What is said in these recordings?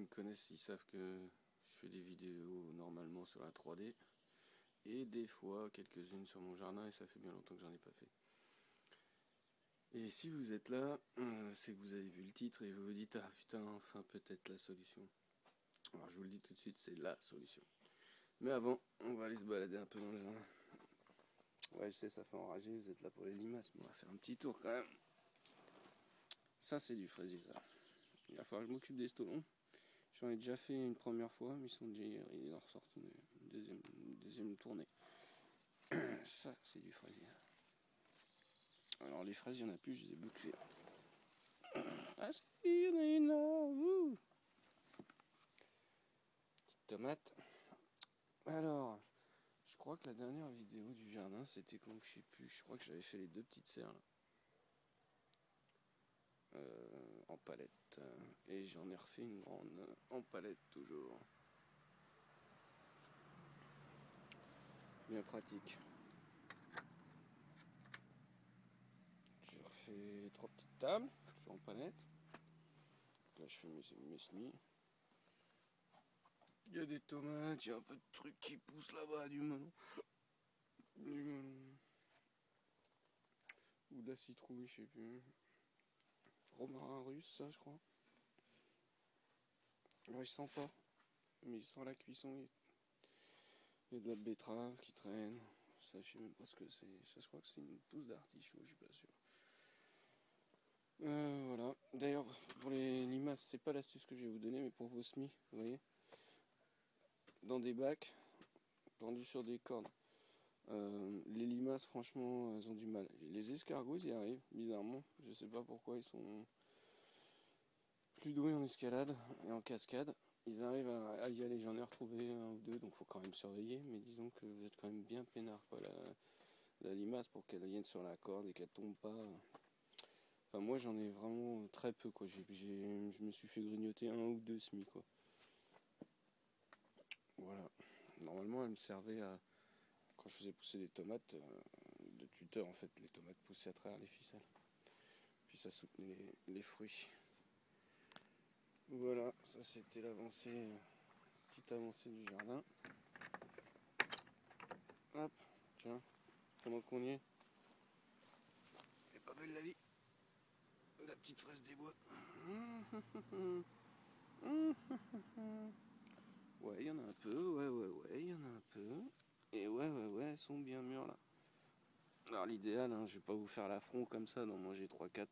qui me connaissent, ils savent que je fais des vidéos normalement sur la 3D. Et des fois, quelques-unes sur mon jardin, et ça fait bien longtemps que j'en ai pas fait. Et si vous êtes là, c'est que vous avez vu le titre et vous vous dites, ah putain, enfin peut-être la solution. Alors je vous le dis tout de suite, c'est la solution. Mais avant, on va aller se balader un peu dans le jardin. Ouais, je sais, ça fait enrager, vous êtes là pour les limaces, mais on va faire un petit tour quand même. Ça, c'est du fraisier, ça. Il va falloir que je m'occupe des stolons. J'en ai déjà fait une première fois, mais ils en ressortent une deuxième tournée. Ça, c'est du fraisier. Alors, les fraises, il n'y en a plus, je les ai bouclées. Ah, si, il y en a une là. Ouh. Petite tomate. Alors, je crois que la dernière vidéo du jardin, c'était quand, je sais plus, je crois que j'avais fait les 2 petites serres là. En palette. Et j'en ai refait une grande en palette toujours. Bien pratique. J'ai refait 3 petites tables, je suis en palette. Là je fais mes semis. Il y a des tomates, il y a un peu de trucs qui poussent là-bas, du melon. Du melon. Ou de la citrouille, je sais plus. Romarin russe, ça je crois. Ouais, je sens pas. Mais il sent la cuisson. Il y a de la betterave qui traîne. Ça, je sais même pas ce que c'est. Ça, je crois que c'est une pousse d'artichaut, je suis pas sûr. Voilà. D'ailleurs, pour les limaces, c'est pas l'astuce que je vais vous donner, mais pour vos semis, vous voyez, dans des bacs tendus sur des cordes. Les limaces, franchement, elles ont du mal. Les escargots, ils y arrivent, bizarrement. Je sais pas pourquoi, ils sont plus doués en escalade et en cascade. Ils arrivent à y aller. J'en ai retrouvé 1 ou 2, donc faut quand même surveiller. Mais disons que vous êtes quand même bien peinard, quoi, la limace, pour qu'elle vienne sur la corde et qu'elle tombe pas. Enfin, moi, j'en ai vraiment très peu, quoi. Je me suis fait grignoter 1 ou 2 semis, quoi. Voilà. Normalement, elle me servait à... Quand je faisais pousser des tomates, de tuteur, en fait, les tomates poussaient à travers les ficelles. Puis ça soutenait les fruits. Voilà, ça c'était l'avancée, petite avancée du jardin. Hop, tiens, pendant qu'on y est. Elle est pas belle la vie. La petite fraise des bois. Ouais, il y en a un peu, ouais, il y en a un peu. Et ouais, elles sont bien mûres là. Alors l'idéal, hein, je vais pas vous faire l'affront comme ça, d'en manger 3-4,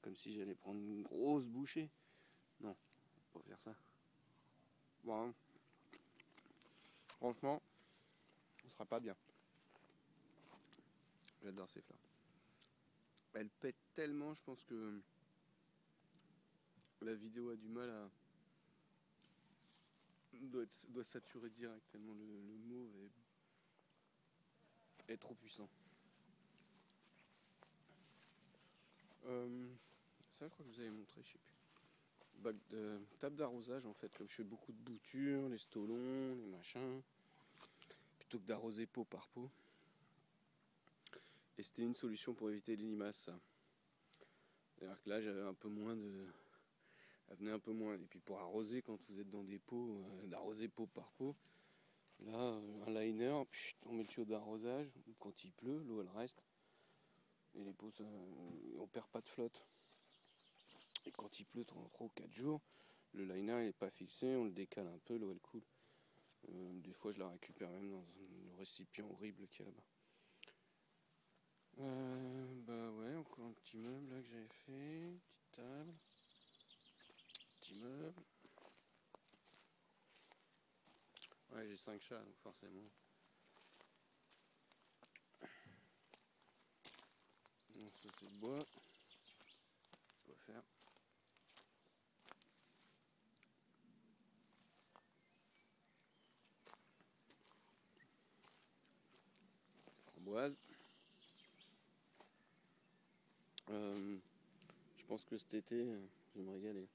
comme si j'allais prendre une grosse bouchée. Non, pas faire ça. Bon, franchement, on sera pas bien. J'adore ces fleurs. Elle pète tellement, je pense que la vidéo a du mal à... doit saturer direct, tellement le mauve est trop puissant. Ça, je crois que vous avez montré, je sais plus. Table d'arrosage, en fait, comme je fais beaucoup de boutures, les stolons, les machins, plutôt que d'arroser pot par pot. Et c'était une solution pour éviter les limaces, ça. C'est-à-dire que là, j'avais un peu moins de... Elle venait un peu moins. Et puis pour arroser, quand vous êtes dans des pots, d'arroser pot par pot, là, un liner, puis on met le tuyau d'arrosage. Quand il pleut, l'eau, elle reste. Et les pots, on perd pas de flotte. Et quand il pleut 3 ou 4 jours, le liner il n'est pas fixé, on le décale un peu, l'eau elle coule. Des fois je la récupère même dans le récipient horrible qu'il y a là-bas. Bah ouais, encore un petit meuble là que j'avais fait, petite table, petit meuble. Ouais, j'ai 5 chats donc forcément. Donc ça c'est le bois. Quoi faire. Framboise. Je pense que cet été, je vais me régaler.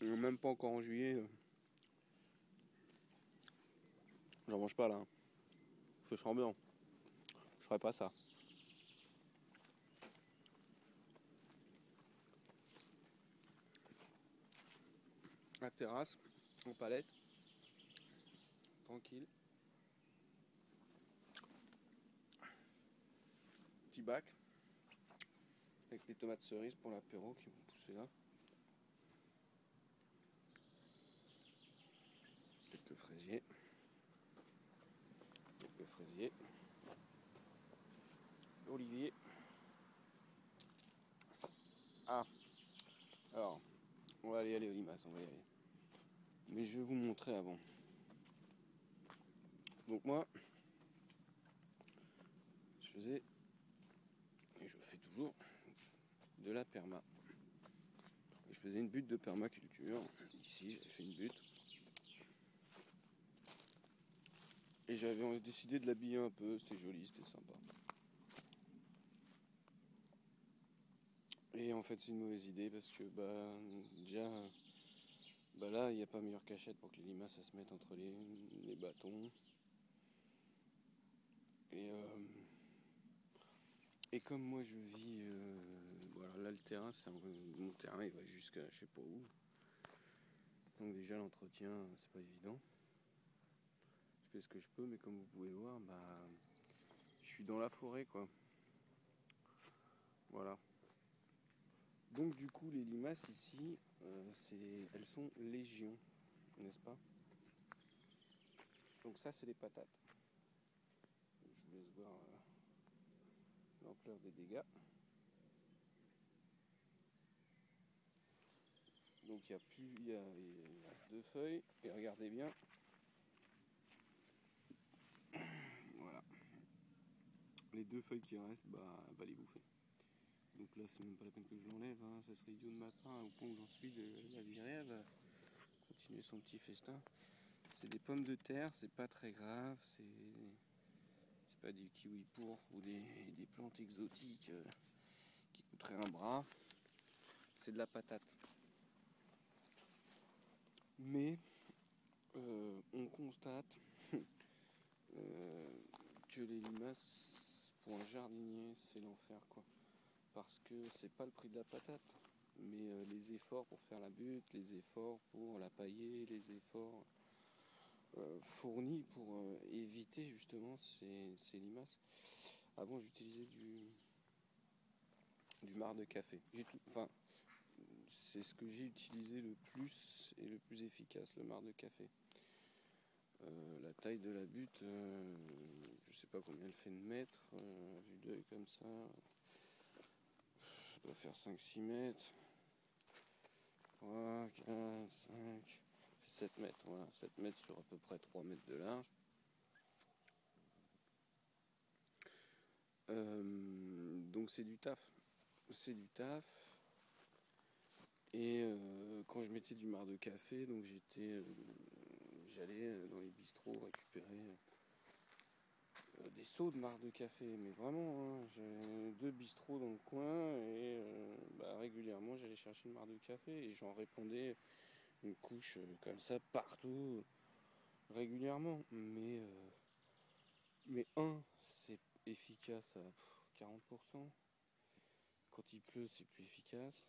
Même pas encore en juillet. J'en mange pas là. Hein. Je sens bien. Je ferai pas ça. la terrasse, en palette, tranquille. Petit bac, avec les tomates cerises pour l'apéro qui vont pousser là. Quelques fraisiers. Olivier. Ah, alors, on va aller aux limaces, on va y aller. Mais je vais vous montrer avant. Donc moi, je faisais, et je fais toujours, de la perma. Je faisais une butte de permaculture. Ici, j'avais fait une butte. Et j'avais décidé de l'habiller un peu, c'était joli, c'était sympa. Et en fait, c'est une mauvaise idée parce que, déjà, là, il n'y a pas meilleure cachette pour que les limaces se mettent entre les bâtons. Et comme moi je vis, voilà, là le terrain, mon terrain il va jusqu'à je sais pas où. Donc déjà l'entretien c'est pas évident. Je fais ce que je peux, mais comme vous pouvez voir, je suis dans la forêt quoi. Voilà. Donc du coup les limaces ici, elles sont légion, n'est-ce pas? Donc ça c'est les patates. Je vous laisse voir l'ampleur des dégâts. Donc il reste 2 feuilles, et regardez bien. Voilà. Les 2 feuilles qui restent, va les bouffer. Donc là c'est même pas la peine que je l'enlève, hein. Ça serait idiot de ma part au point où j'en suis de la virer, elle va continuer son petit festin. C'est des pommes de terre, c'est pas très grave, c'est pas du kiwi pourpre ou des plantes exotiques qui coûteraient un bras, c'est de la patate. Mais on constate que les limaces pour un jardinier c'est l'enfer quoi. Parce que c'est pas le prix de la patate, mais les efforts pour faire la butte, les efforts pour la pailler, les efforts fournis pour éviter justement ces limaces. Avant j'utilisais du marc de café. C'est ce que j'ai utilisé le plus et le plus efficace, le marc de café. La taille de la butte, je sais pas combien elle fait de mètres, vue d'œil comme ça, ça doit faire 5-6 mètres. 3, 4, 5, 7 mètres, voilà, 7 mètres sur à peu près 3 mètres de large. Donc c'est du taf. Et quand je mettais du marc de café, donc j'allais dans les bistrots récupérer des seaux de marc de café, mais vraiment, hein, j'ai 2 bistrots dans le coin et régulièrement j'allais chercher le marc de café et j'en répandais une couche comme ça partout régulièrement. Mais c'est efficace à 40%. Quand il pleut, c'est plus efficace.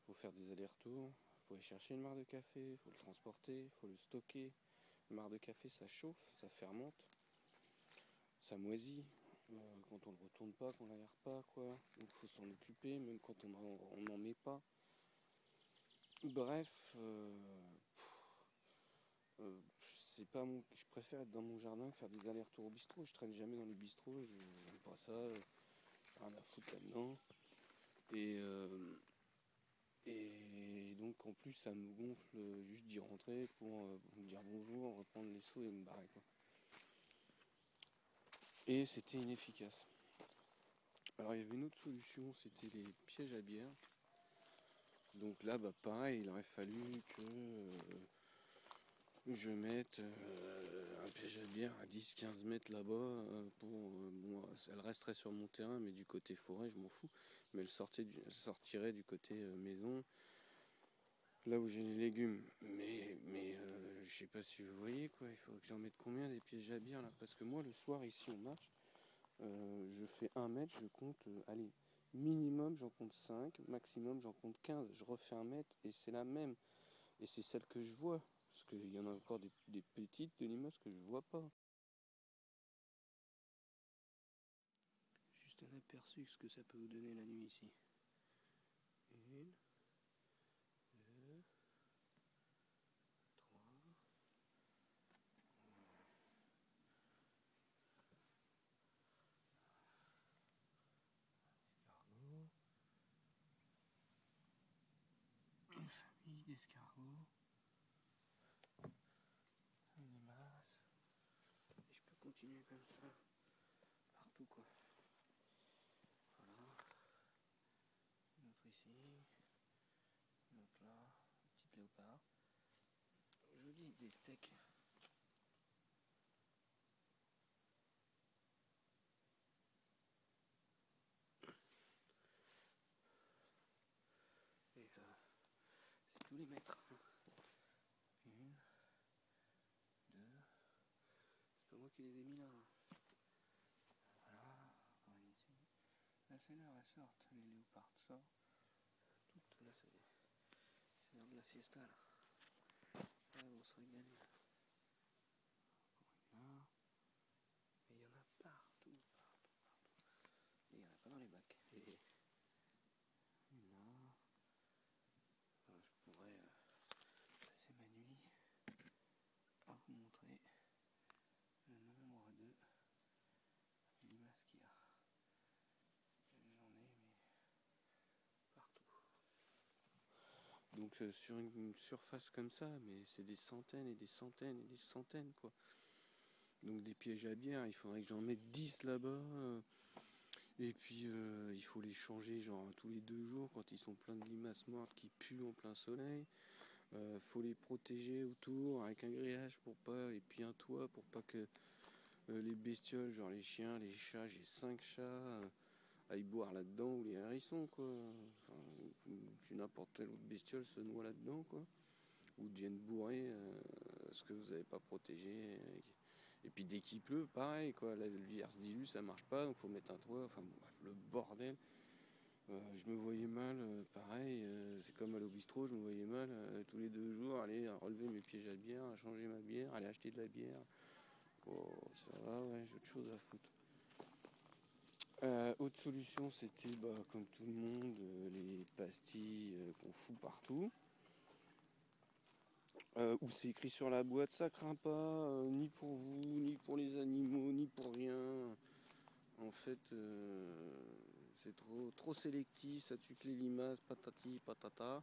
Il faut faire des allers-retours. Il faut aller chercher le marc de café, il faut le transporter, il faut le stocker. Le marc de café, ça chauffe, ça fermente, ça moisit. Quand on ne le retourne pas, qu'on l'aère pas, quoi. Donc il faut s'en occuper, même quand on n'en met pas. Bref, c'est pas je préfère être dans mon jardin, faire des allers-retours au bistrot. Je traîne jamais dans les bistrots, j'aime pas ça, rien à foutre là-dedans. Et donc en plus ça me gonfle juste d'y rentrer pour me dire bonjour, reprendre les seaux et me barrer quoi. Et c'était inefficace. Alors il y avait une autre solution, c'était les pièges à bière. Donc là pareil, il aurait fallu que je mette un piège à bière à 10-15 mètres là-bas elle resterait sur mon terrain, mais du côté forêt je m'en fous, mais elle sortirait du côté maison, là où j'ai les légumes. Mais je sais pas si vous voyez quoi, il faut que j'en mette combien des pièges à bière là, parce que moi le soir ici on marche, je fais 1 mètre, je compte, allez, minimum j'en compte 5, maximum j'en compte 15, je refais 1 mètre et c'est la même. Et c'est celle que je vois, parce qu'il y en a encore des petites de limaces que je vois pas. Juste un aperçu de ce que ça peut vous donner la nuit ici. Une, deux, trois. Escargots. Une famille d'escargots. Une limace. Et je peux continuer comme ça. Partout quoi. Voilà. Une autre ici. Une autre là. Une petite léopard. Je vous dis des steaks. Et c'est tous les mètres. Une, deux. C'est pas moi qui les ai mis là. Voilà. Encore une ici. Là c'est l'heure, elles sortent. Les léopards sortent. Toutes là c'est l'heure de la fiesta là. Là on se régale. Encore une là. Et il y en a partout, partout, partout. Et il y en a pas dans les bacs. Et une là. Enfin, je pourrais passer ma nuit à vous montrer le nombre de limaces qu'il y a. J'en ai mais partout. Donc sur une surface comme ça, mais c'est des centaines et des centaines et des centaines quoi. Donc des pièges à bière, il faudrait que j'en mette 10 là-bas. Et puis il faut les changer genre tous les 2 jours quand ils sont pleins de limaces mortes qui puent en plein soleil. Faut les protéger autour avec un grillage pour pas, et puis un toit pour pas que les bestioles, genre les chiens, les chats, j'ai 5 chats, aillent boire là-dedans, ou les hérissons quoi. Enfin, ou n'importe quelle autre bestiole se noie là-dedans quoi. Ou deviennent bourrés parce que vous n'avez pas protégé. Et puis dès qu'il pleut, pareil quoi, la lumière se dilue, ça marche pas, donc faut mettre un toit, enfin bon, bref, le bordel. Je me voyais mal, pareil, c'est comme à l'eau bistrot, je me voyais mal tous les 2 jours, aller relever mes pièges à bière, à changer ma bière, aller acheter de la bière. Oh, ça va, ouais, j'ai autre chose à foutre. Autre solution, c'était comme tout le monde, les pastilles qu'on fout partout. Où c'est écrit sur la boîte, ça craint pas, ni pour vous, ni pour les animaux, ni pour rien. En fait, c'est trop sélectif, ça tue que les limaces, patati, patata.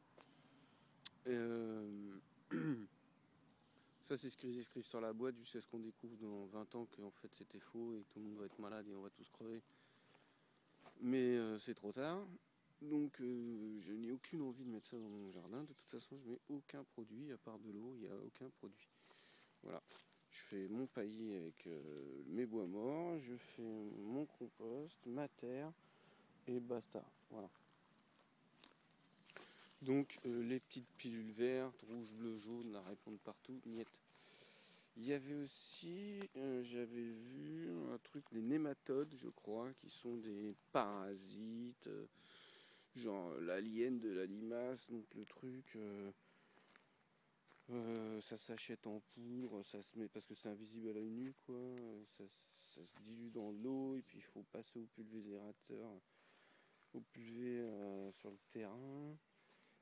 Ça, c'est ce qu'ils écrivent sur la boîte, jusqu'à ce qu'on découvre dans 20 ans qu'en fait c'était faux et que tout le monde va être malade et on va tous crever. Mais c'est trop tard. Donc je n'ai aucune envie de mettre ça dans mon jardin. De toute façon, je mets aucun produit, à part de l'eau, il n'y a aucun produit. Voilà. Je fais mon paillis avec mes bois morts, je fais mon compost, ma terre, et basta. Voilà. Donc les petites pilules vertes, rouges, bleues, jaunes, la répondre partout, niette. Il y avait aussi, j'avais vu un truc, des nématodes, je crois, qui sont des parasites, genre l'alien de la limace, donc le truc, ça s'achète en poudre, ça se met parce que c'est invisible à l'œil nu, quoi. Ça se dilue dans l'eau et puis il faut passer au pulvérisateur, au pulvé sur le terrain.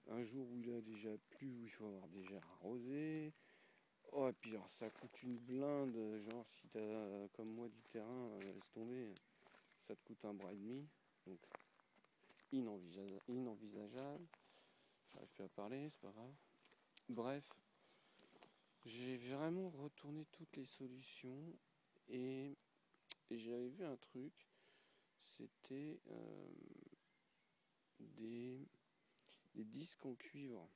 Un jour où il a déjà plu, où il faut avoir déjà arrosé. Oh, et puis alors, ça coûte une blinde, genre si t'as comme moi du terrain, laisse tomber, ça te coûte un bras et demi. Donc inenvisageable. J'arrive plus à parler, c'est pas grave. Bref, j'ai vraiment retourné toutes les solutions et j'avais vu un truc, c'était des disques en cuivre.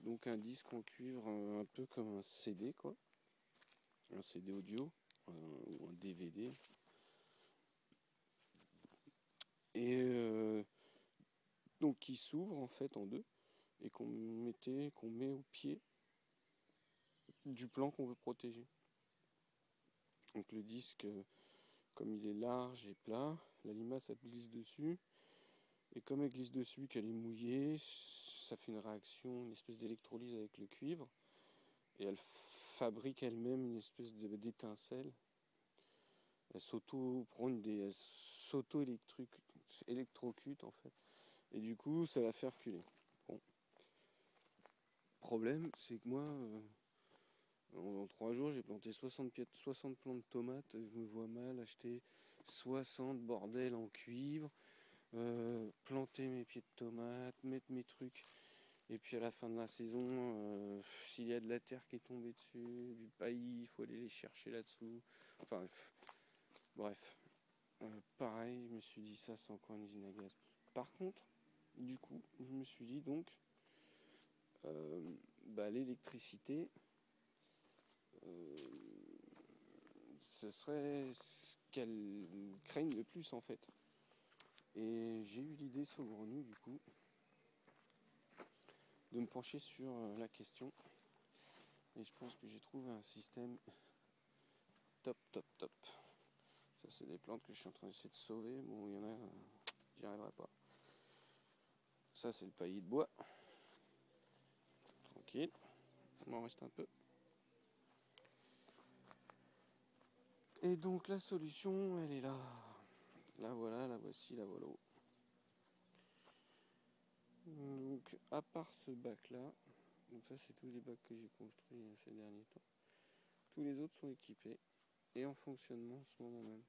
Donc un disque en cuivre un peu comme un CD quoi, un CD audio ou un DVD. Et donc qui s'ouvre en fait en deux et qu'on met au pied du plan qu'on veut protéger. Donc le disque, comme il est large et plat, la limace elle glisse dessus. Et comme elle glisse dessus, qu'elle est mouillée, ça fait une réaction, une espèce d'électrolyse avec le cuivre, et elle fabrique elle-même une espèce d'étincelle. Elle s'auto-électrocute en fait, et du coup ça la fait reculer. Bon. Problème, c'est que moi, en 3 jours, j'ai planté 60 plants de tomates. Je me vois mal acheter 60 bordels en cuivre, planter mes pieds de tomates, mettre mes trucs. Et puis à la fin de la saison, s'il y a de la terre qui est tombée dessus, du paillis, il faut aller les chercher là-dessous. Enfin, bref. Pareil, je me suis dit, ça c'est encore une usine à gaz. Par contre, du coup, je me suis dit donc, l'électricité, ce serait ce qu'elle craigne le plus en fait. Et j'ai eu l'idée saugrenue du coup de me pencher sur la question. Et je pense que j'ai trouvé un système top. Ça c'est des plantes que je suis en train d'essayer de sauver. Bon, il y en a, j'y arriverai pas. Ça c'est le paillis de bois. Tranquille, il m'en reste un peu. Et donc la solution, elle est là. La voilà, la voici, la voilà. Donc à part ce bac là, donc ça c'est tous les bacs que j'ai construits ces derniers temps. Tous les autres sont équipés et en fonctionnement en ce moment même.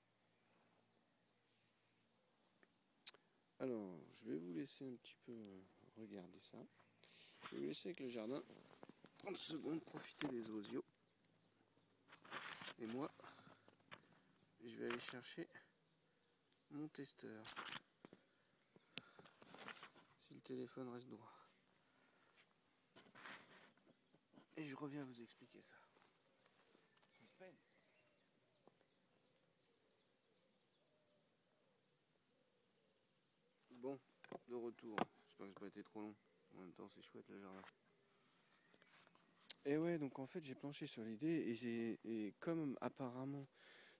Alors je vais vous laisser un petit peu regarder ça. Je vais vous laisser avec le jardin 30 secondes profiter des osios. Et moi, je vais aller chercher mon testeur. Si le téléphone reste droit. Et je reviens vous expliquer ça. Bon, de retour. J'espère que ça n'a pas été trop long. En même temps, c'est chouette le jardin. Et ouais, donc en fait, j'ai planché sur l'idée et comme apparemment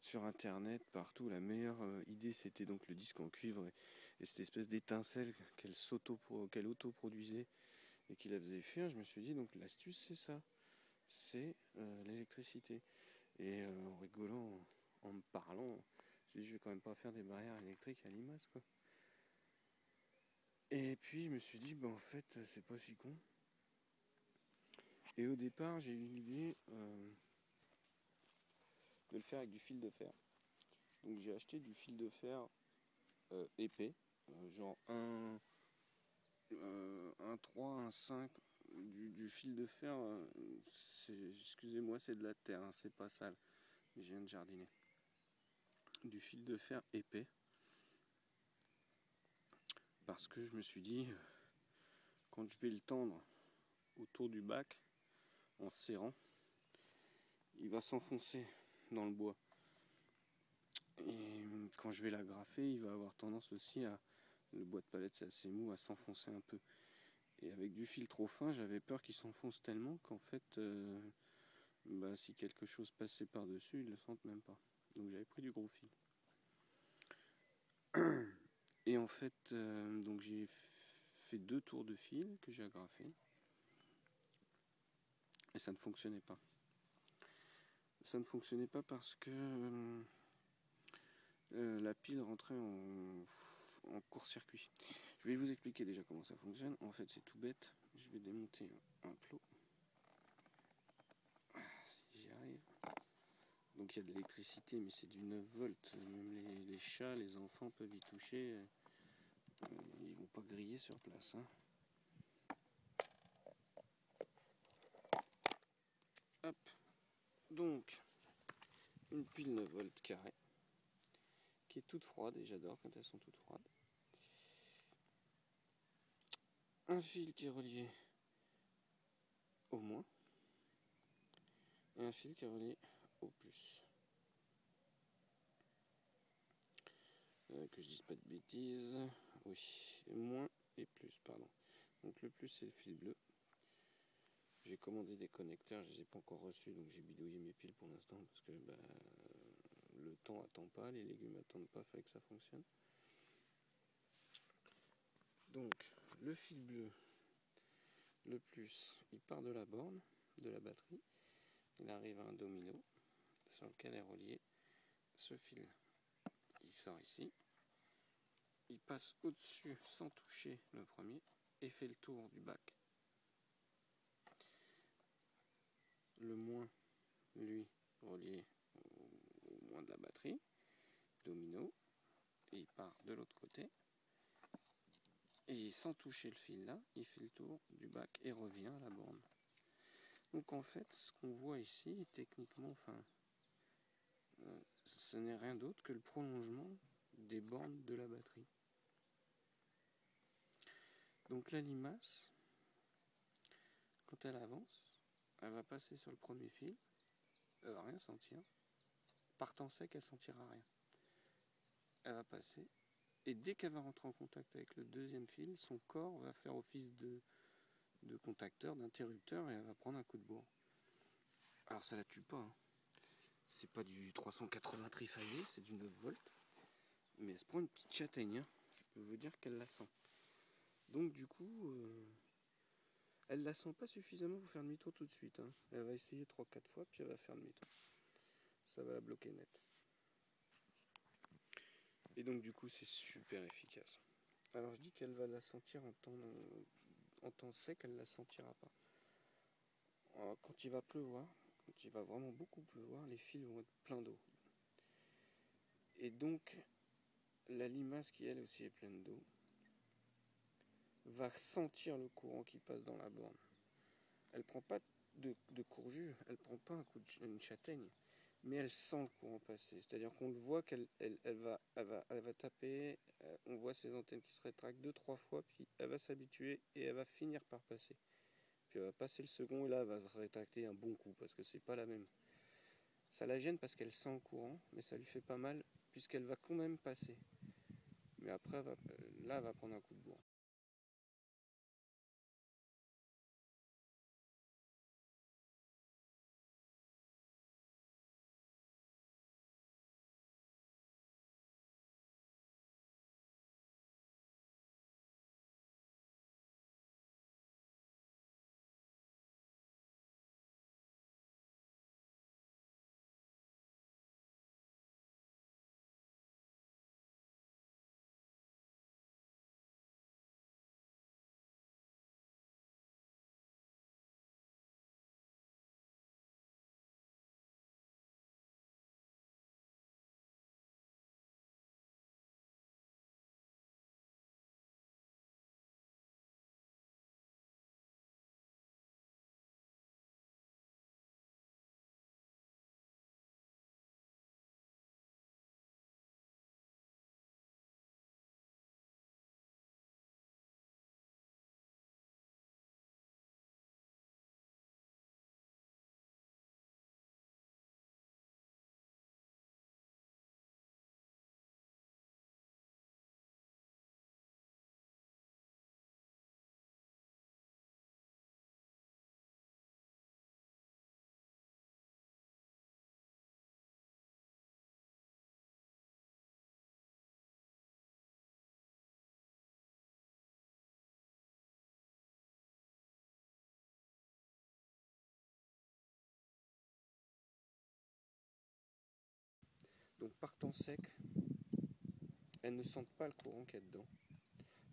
sur internet, partout, la meilleure idée c'était donc le disque en cuivre et cette espèce d'étincelle qu'elle autoproduisait et qui la faisait fuir, je me suis dit donc l'astuce c'est ça, c'est l'électricité. Et en rigolant, en me parlant, j'ai dit je vais quand même pas faire des barrières électriques à limaces quoi. Et puis je me suis dit en fait c'est pas si con. Et au départ j'ai eu l'idée de le faire avec du fil de fer. Donc j'ai acheté du fil de fer épais, genre un 3, un 5, du fil de fer, excusez-moi c'est de la terre, hein, c'est pas sale, mais je viens de jardiner. Du fil de fer épais, parce que je me suis dit, quand je vais le tendre autour du bac, en serrant, il va s'enfoncer dans le bois. Et quand je vais l'agrafer, il va avoir tendance aussi le bois de palette c'est assez mou, à s'enfoncer un peu. Et avec du fil trop fin, j'avais peur qu'il s'enfonce tellement qu'en fait, si quelque chose passait par-dessus, ils ne le sentent même pas. Donc j'avais pris du gros fil. Et en fait, donc j'ai fait 2 tours de fil que j'ai agrafé. Et ça ne fonctionnait pas. Ça ne fonctionnait pas parce que la pile rentrait en court-circuit. Je vais vous expliquer déjà comment ça fonctionne. En fait, c'est tout bête. Je vais démonter un plot. Si j'y arrive. Donc il y a de l'électricité, mais c'est du 9 volts. Même les chats, les enfants peuvent y toucher. Ils vont pas griller sur place. Hein. Hop. Donc, une pile 9 volts carré, qui est toute froide, et j'adore quand elles sont toutes froides. Un fil qui est relié au moins, et un fil qui est relié au plus. Que je dise pas de bêtises. Oui, moins et plus, pardon. Donc le plus c'est le fil bleu. J'ai commandé des connecteurs, je les ai pas encore reçus, donc j'ai bidouillé mes piles pour l'instant parce que le temps attend pas, les légumes attendent pas, il fallait que ça fonctionne. Donc le fil bleu, Le plus, il part de la borne, de la batterie, il arrive à un domino sur lequel est relié ce fil. Il sort ici, il passe au-dessus sans toucher le premier et fait le tour du bac. Le moins, lui, relié au moins de la batterie, domino, et il part de l'autre côté. Et sans toucher le fil là, il fait le tour du bac et revient à la borne. Donc en fait, ce qu'on voit ici, techniquement, ce n'est rien d'autre que le prolongement des bornes de la batterie. Donc la limace, quand elle avance, elle va passer sur le premier fil, elle va rien sentir. Partant sec, elle sentira rien. Elle va passer, et dès qu'elle va rentrer en contact avec le deuxième fil, son corps va faire office de contacteur, d'interrupteur, et elle va prendre un coup de bourre. Alors ça la tue pas, hein. C'est pas du 380 triphasé, c'est du 9 volts. Mais elle se prend une petite châtaigne, hein. Je peux vous dire qu'elle la sent. Donc du coup, elle la sent pas suffisamment pour faire demi-tour tout de suite, hein. Elle va essayer 3-4 fois, puis elle va faire demi-tour. Ça va la bloquer net. Et donc du coup, c'est super efficace. Alors je dis qu'elle va la sentir en temps sec, elle ne la sentira pas. Alors, quand il va pleuvoir, quand il va vraiment beaucoup pleuvoir, les fils vont être pleins d'eau. Et donc, la limace, qui elle aussi est pleine d'eau, va sentir le courant qui passe dans la borne. Elle prend pas de courjus, elle prend pas une châtaigne, mais elle sent le courant passer. C'est-à-dire qu'on le voit qu'elle va taper, on voit ses antennes qui se rétractent 2-3 fois, puis elle va s'habituer et elle va finir par passer. Puis elle va passer le second et là elle va se rétracter un bon coup parce que c'est pas la même. Ça la gêne parce qu'elle sent le courant, mais ça lui fait pas mal puisqu'elle va quand même passer. Mais après, là, elle va prendre un coup de bourre. Donc par temps sec, elles ne sentent pas le courant qu'il y a dedans.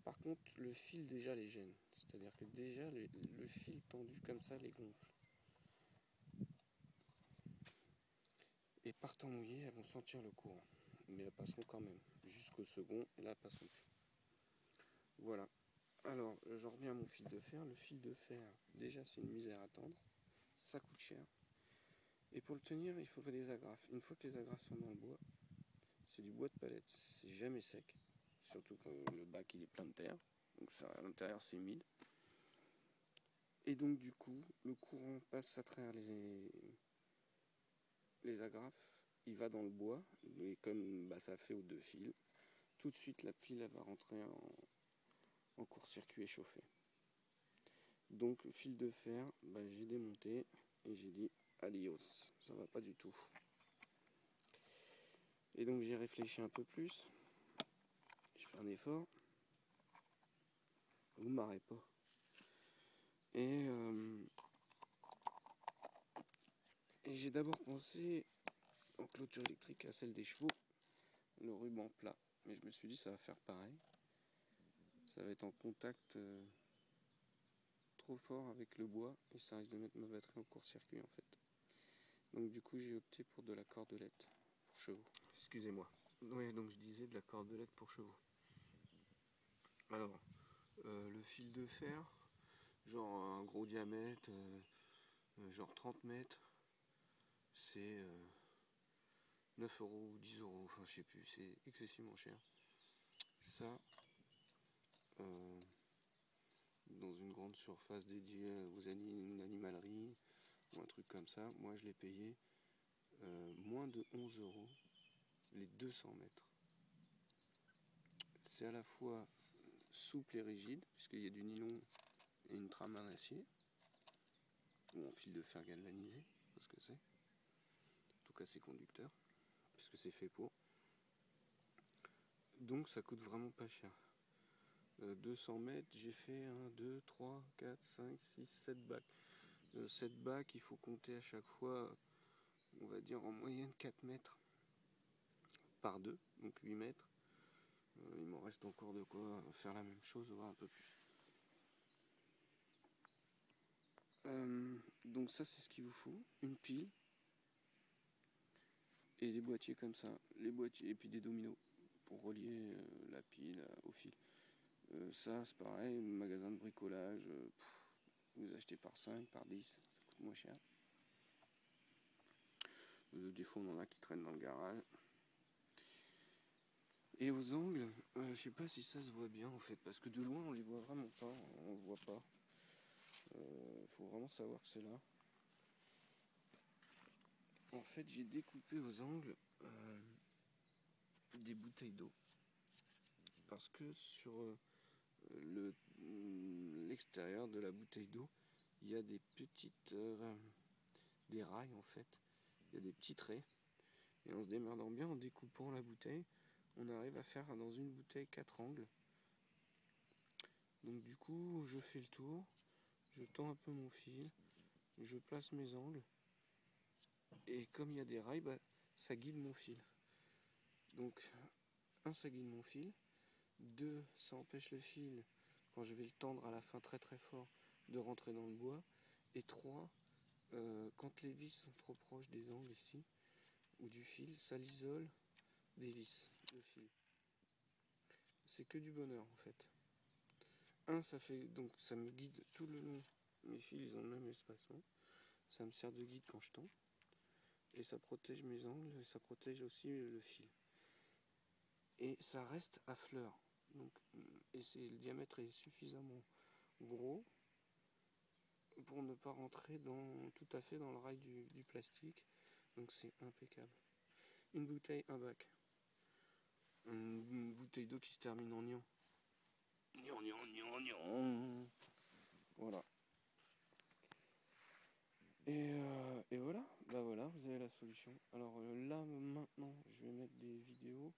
Par contre, le fil déjà les gêne. C'est-à-dire que déjà, le fil tendu comme ça les gonfle. Et par temps mouillé, elles vont sentir le courant. Mais elles passeront quand même. Jusqu'au second, et là, elles passeront plus. Voilà. Alors, j'en reviens à mon fil de fer. Le fil de fer, déjà, c'est une misère à tendre. Ça coûte cher. Et pour le tenir, il faut des agrafes. Une fois que les agrafes sont dans le bois, c'est du bois de palette. C'est jamais sec. Surtout quand le bac il est plein de terre. Donc ça, à l'intérieur, c'est humide. Et donc, du coup, le courant passe à travers les agrafes. Il va dans le bois. Et comme ça fait aux deux fils, tout de suite, la pile elle va rentrer en court-circuit chauffé. Donc, le fil de fer, j'ai démonté et j'ai dit adios, ça va pas du tout. Et donc, j'ai réfléchi un peu plus. Je fais un effort. Vous marrez pas. Et j'ai d'abord pensé en clôture électrique à celle des chevaux, le ruban plat. Mais je me suis dit ça va faire pareil. Ça va être en contact trop fort avec le bois et ça risque de mettre ma batterie en court-circuit en fait. Donc du coup j'ai opté pour de la cordelette pour chevaux. Excusez-moi. Oui, donc je disais de la cordelette pour chevaux. Alors, le fil de fer, genre un gros diamètre, genre 30 mètres, c'est 9 € ou 10 €, enfin je sais plus, c'est excessivement cher. Ça, dans une grande surface dédiée aux animaleries ou un truc comme ça, moi je l'ai payé moins de 11 € les 200 mètres. C'est à la fois souple et rigide, puisqu'il y a du nylon et une trame en acier, ou en fil de fer galvanisé, c'est ce que c'est. En tout cas c'est conducteur, puisque c'est fait pour. Donc ça coûte vraiment pas cher. 200 mètres, j'ai fait 1, 2, 3, 4, 5, 6, 7 bacs. 7 bacs, il faut compter à chaque fois, on va dire en moyenne 4 mètres par 2, donc 8 mètres. Il m'en reste encore de quoi faire la même chose, voire un peu plus. Donc ça c'est ce qu'il vous faut, une pile et des boîtiers comme ça, les boîtiers et puis des dominos pour relier la pile au fil. Ça c'est pareil, magasin de bricolage, vous achetez par 5, par 10, ça coûte moins cher. Des fois on en a qui traînent dans le garage. Et aux angles, je sais pas si ça se voit bien en fait, parce que de loin on les voit vraiment pas, on le voit pas. Faut vraiment savoir que c'est là. En fait j'ai découpé aux angles des bouteilles d'eau. Parce que sur l'extérieur de la bouteille d'eau, il y a des petites des rails en fait. Il y a des petits traits. Et en se démerdant bien, en découpant la bouteille, on arrive à faire dans une bouteille 4 angles. Donc du coup, je fais le tour, je tends un peu mon fil, je place mes angles. Et comme il y a des rails, ça guide mon fil. Donc, 1, ça guide mon fil. 2, ça empêche le fil, quand je vais le tendre à la fin très très fort, de rentrer dans le bois. Et 3, quand les vis sont trop proches des angles ici, ou du fil, ça l'isole des vis, le fil. C'est que du bonheur en fait. 1, ça fait donc ça me guide tout le long. Mes fils ils ont le même espacement. Ça me sert de guide quand je tends. Et ça protège mes angles et ça protège aussi le fil. Et ça reste à fleur. Donc, et le diamètre est suffisamment gros pour ne pas rentrer tout à fait dans le rail du plastique. Donc c'est impeccable. Une bouteille, un bac. Une bouteille d'eau qui se termine en nian. Nian, nian, nian, nian. Voilà. Et voilà, voilà, vous avez la solution. Alors là maintenant, je vais mettre des vidéos.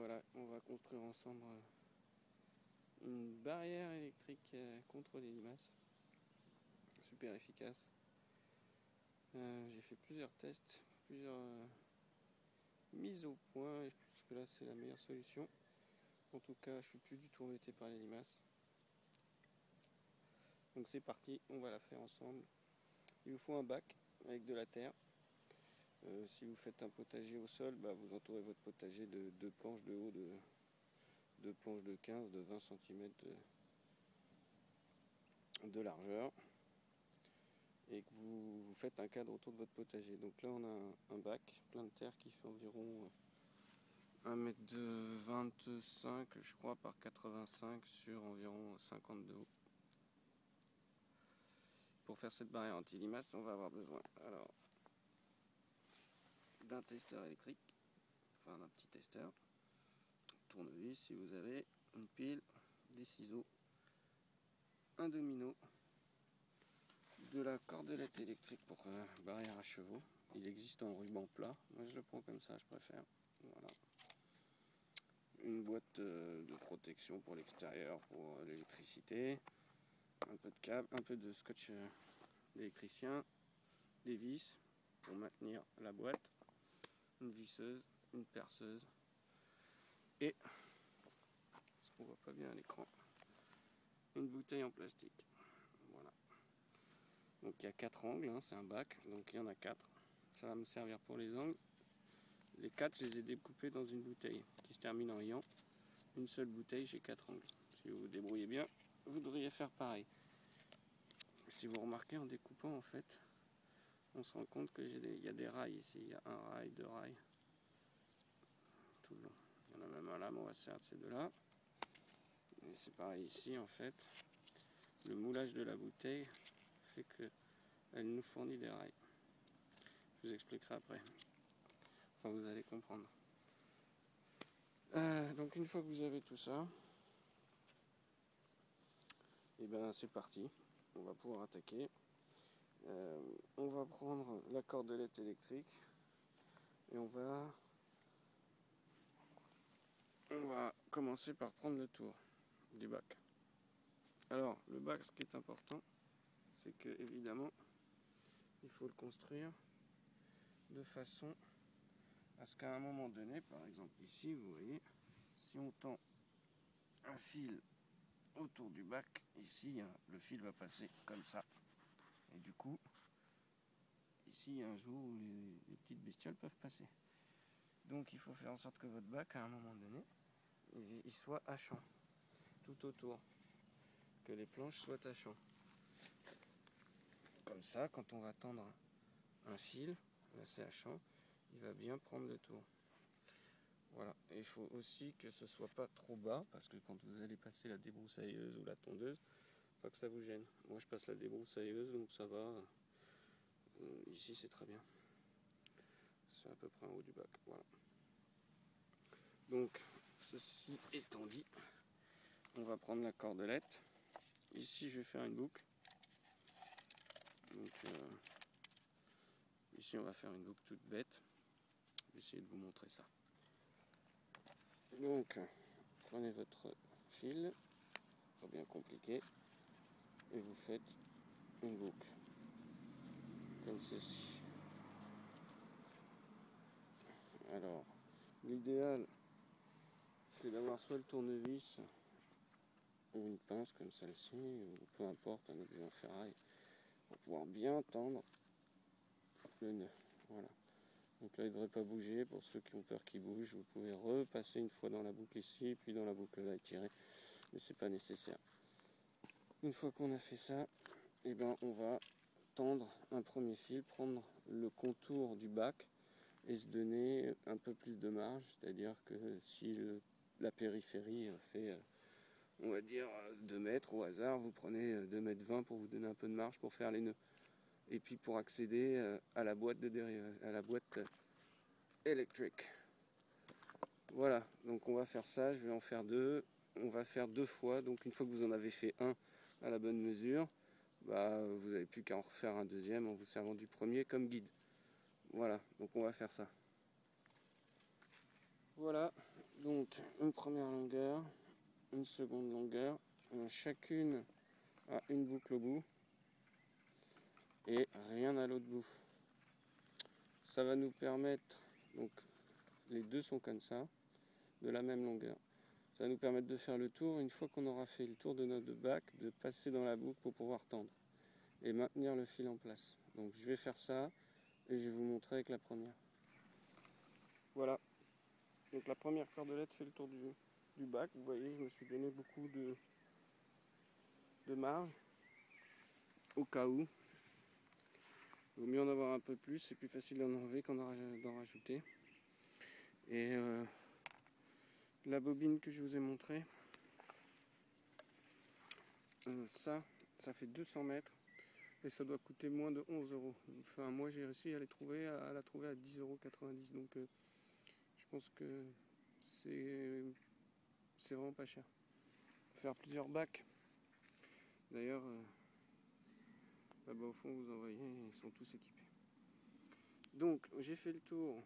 voilà, on va construire ensemble une barrière électrique contre les limaces. Super efficace. J'ai fait plusieurs tests, plusieurs mises au point, et je pense que là c'est la meilleure solution. En tout cas, je suis plus du tout embêté par les limaces. Donc c'est parti, on va la faire ensemble. Il vous faut un bac avec de la terre. Si vous faites un potager au sol, vous entourez votre potager de 2 planches de haut, de 2 planches de 15, de 20 cm de largeur. Et que vous faites un cadre autour de votre potager. Donc là on a un bac plein de terre qui fait environ 1,25 m je crois par 85 sur environ 50 de haut. Pour faire cette barrière anti-limaces, on va avoir besoin alors d'un testeur électrique, enfin d'un petit testeur, tournevis si vous avez, une pile, des ciseaux, un domino, de la cordelette électrique pour barrière à chevaux. Il existe en ruban plat, moi je le prends comme ça, je préfère. Voilà. Une boîte de protection pour l'extérieur, pour l'électricité, un peu de câble, un peu de scotch d'électricien, des vis pour maintenir la boîte, une visseuse, une perceuse et, ce qu'on voit pas bien à l'écran, une bouteille en plastique. Voilà. Donc il y a 4 angles, hein, c'est un bac, donc il y en a 4. Ça va me servir pour les angles. Les 4, je les ai découpés dans une bouteille qui se termine en ion. Une seule bouteille, j'ai 4 angles. Si vous vous débrouillez bien, vous devriez faire pareil. Si vous remarquez en découpant, en fait, on se rend compte qu'il y a des rails ici. Il y a un rail, 2 rails. Tout le long. Il y en a même un là, mais on va se servir de ces deux-là. Et c'est pareil ici, en fait. Le moulage de la bouteille fait qu'elle nous fournit des rails. Je vous expliquerai après. Enfin, vous allez comprendre. Donc une fois que vous avez tout ça, et c'est parti. On va pouvoir attaquer. On va prendre la cordelette électrique et on va commencer par prendre le tour du bac. Alors le bac, ce qui est important, c'est que évidemment il faut le construire de façon à ce qu'à un moment donné, par exemple ici, vous voyez, si on tend un fil autour du bac, ici le fil va passer comme ça, et du coup ici il y a un jour où les petites bestioles peuvent passer. Donc il faut faire en sorte que votre bac à un moment donné il soit à champ tout autour, que les planches soient à champ. Comme ça, quand on va tendre un fil, là c'est à champ, il va bien prendre le tour. Voilà, et il faut aussi que ce soit pas trop bas, parce que quand vous allez passer la débroussailleuse ou la tondeuse, pas que ça vous gêne. Moi je passe la débroussailleuse, donc ça va. Ici c'est très bien. C'est à peu près en haut du bac. Voilà. Donc ceci étant dit, on va prendre la cordelette. Ici je vais faire une boucle. Donc ici on va faire une boucle toute bête. Je vais essayer de vous montrer ça. Donc prenez votre fil, pas bien compliqué, et vous faites une boucle comme ceci. Alors l'idéal c'est d'avoir soit le tournevis ou une pince comme celle-ci, ou peu importe, un objet en ferraille, pour pouvoir bien tendre le nœud. Voilà. Donc là il ne devrait pas bouger. Pour ceux qui ont peur qu'il bouge, vous pouvez repasser une fois dans la boucle ici, puis dans la boucle là et tirer, mais c'est pas nécessaire. Une fois qu'on a fait ça, on va tendre un premier fil, prendre le contour du bac et se donner un peu plus de marge, c'est-à-dire que si la périphérie fait on va dire 2 mètres au hasard, vous prenez 2,20 m pour vous donner un peu de marge pour faire les nœuds. Et puis pour accéder à la boîte de derrière, à la boîte électrique. Voilà, donc on va faire ça, je vais en faire 2. On va faire 2 fois, donc une fois que vous en avez fait un à la bonne mesure, vous n'avez plus qu'à en refaire un deuxième en vous servant du premier comme guide. Voilà, donc on va faire ça. Voilà, Donc une première longueur, une seconde longueur, chacune a une boucle au bout et rien à l'autre bout. Ça va nous permettre, donc les deux sont comme ça, de la même longueur. Ça va nous permettre de faire le tour. Une fois qu'on aura fait le tour de notre bac, de passer dans la boucle pour pouvoir tendre et maintenir le fil en place. Donc je vais faire ça et je vais vous montrer avec la première. Voilà, donc la première cordelette fait le tour du bac. Vous voyez, je me suis donné beaucoup de marge au cas où. Il vaut mieux en avoir un peu plus, c'est plus facile d'en enlever qu'en d'en rajouter. Et la bobine que je vous ai montrée, ça fait 200 mètres et ça doit coûter moins de 11 €. Enfin, moi j'ai réussi à la trouver à 10,90 €. Donc je pense que c'est vraiment pas cher. Faire plusieurs bacs. D'ailleurs, là-bas au fond, vous en voyez, ils sont tous équipés. Donc j'ai fait le tour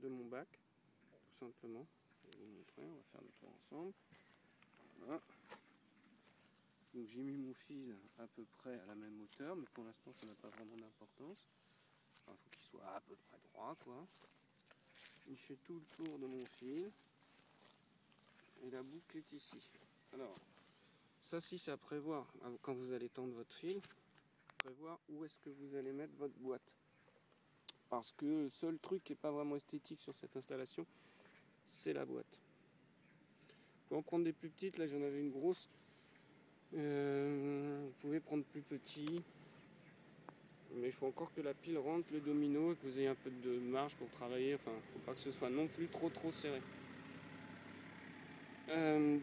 de mon bac, tout simplement. Je vais vous montrer, on va faire le tour ensemble. Voilà. Donc j'ai mis mon fil à peu près à la même hauteur, mais pour l'instant ça n'a pas vraiment d'importance. Enfin, faut qu'il soit à peu près droit, quoi. Je fais tout le tour de mon fil et la boucle est ici. Alors, ça si c'est à prévoir quand vous allez tendre votre fil, prévoir où est-ce que vous allez mettre votre boîte. Parce que le seul truc qui n'est pas vraiment esthétique sur cette installation, c'est la boîte. Vous pouvez en prendre des plus petites, là j'en avais une grosse. Vous pouvez prendre plus petit, mais il faut encore que la pile rentre le domino et que vous ayez un peu de marge pour travailler. Enfin, il ne faut pas que ce soit non plus trop serré.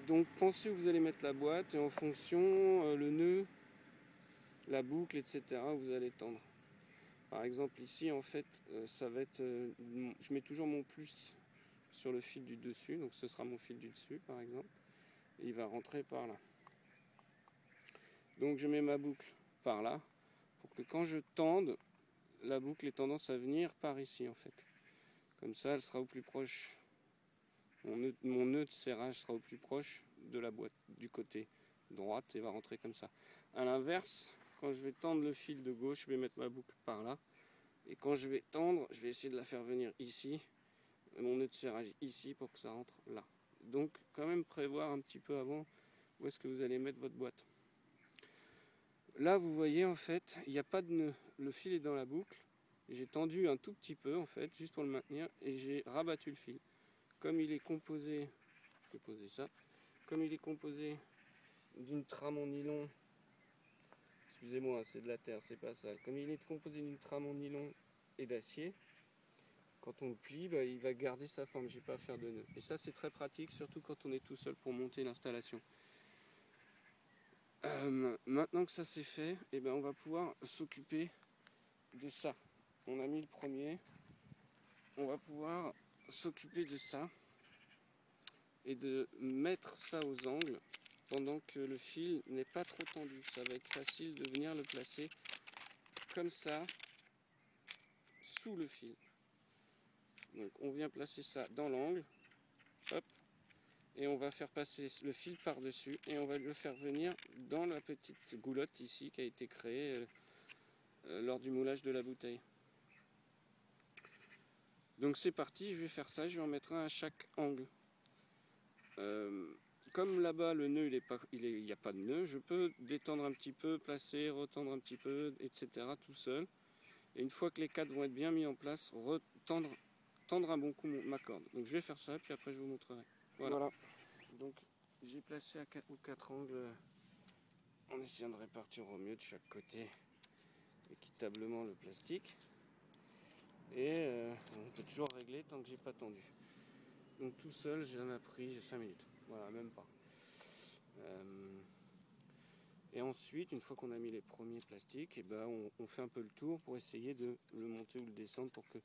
Donc pensez où vous allez mettre la boîte et en fonction le nœud, la boucle, etc. vous allez tendre. Par exemple ici en fait ça va être, je mets toujours mon plus sur le fil du dessus, donc ce sera mon fil du dessus par exemple, et il va rentrer par là. Donc je mets ma boucle par là pour que quand je tende, la boucle ait tendance à venir par ici en fait. Comme ça elle sera au plus proche, mon nœud de serrage sera au plus proche de la boîte du côté droite et va rentrer comme ça. A l'inverse, quand je vais tendre le fil de gauche, je vais mettre ma boucle par là. Et quand je vais tendre, je vais essayer de la faire venir ici, mon nœud de serrage ici pour que ça rentre là. Donc quand même prévoir un petit peu avant où est-ce que vous allez mettre votre boîte. Là vous voyez en fait, il n'y a pas de nœud, le fil est dans la boucle. J'ai tendu un tout petit peu en fait, juste pour le maintenir, et j'ai rabattu le fil. Comme il est composé, je vais poser ça, comme il est composé d'une trame en nylon, excusez-moi c'est de la terre, c'est pas ça, comme il est composé d'une trame en nylon et d'acier, quand on le plie, il va garder sa forme, j'ai pas à faire de nœud. Et ça c'est très pratique, surtout quand on est tout seul pour monter l'installation. Maintenant que ça c'est fait, on va pouvoir s'occuper de ça. On a mis le premier, on va pouvoir s'occuper de ça et de mettre ça aux angles pendant que le fil n'est pas trop tendu. Ça va être facile de venir le placer comme ça sous le fil. Donc on vient placer ça dans l'angle, hop, et on va faire passer le fil par dessus et on va le faire venir dans la petite goulotte ici qui a été créée lors du moulage de la bouteille. Donc c'est parti, je vais faire ça, je vais en mettre un à chaque angle. Comme là-bas le nœud il n'y a pas de nœud, je peux détendre un petit peu, placer, retendre un petit peu, etc. tout seul. Et une fois que les quatre vont être bien mis en place, tendre un bon coup ma corde. Donc je vais faire ça, puis après je vous montrerai. Voilà. Donc j'ai placé aux quatre angles en essayant de répartir au mieux de chaque côté équitablement le plastique. Et on peut toujours régler tant que j'ai pas tendu. Donc tout seul, j'en ai pris 5 minutes. Voilà, même pas. Et ensuite, une fois qu'on a mis les premiers plastiques, on fait un peu le tour pour essayer de le monter ou le descendre pour que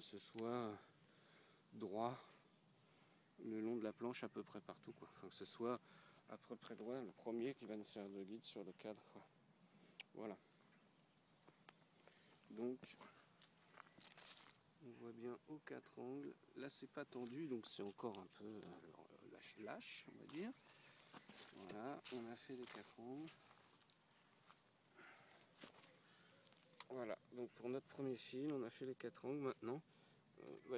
ce soit droit le long de la planche à peu près partout, quoi. Enfin, que ce soit à peu près droit, le premier qui va nous servir de guide sur le cadre, quoi. Voilà. Donc On voit bien aux 4 angles. Là c'est pas tendu, donc c'est encore un peu lâche, on va dire. Voilà, on a fait les 4 angles. Voilà, donc pour notre premier fil, on a fait les 4 angles. Maintenant,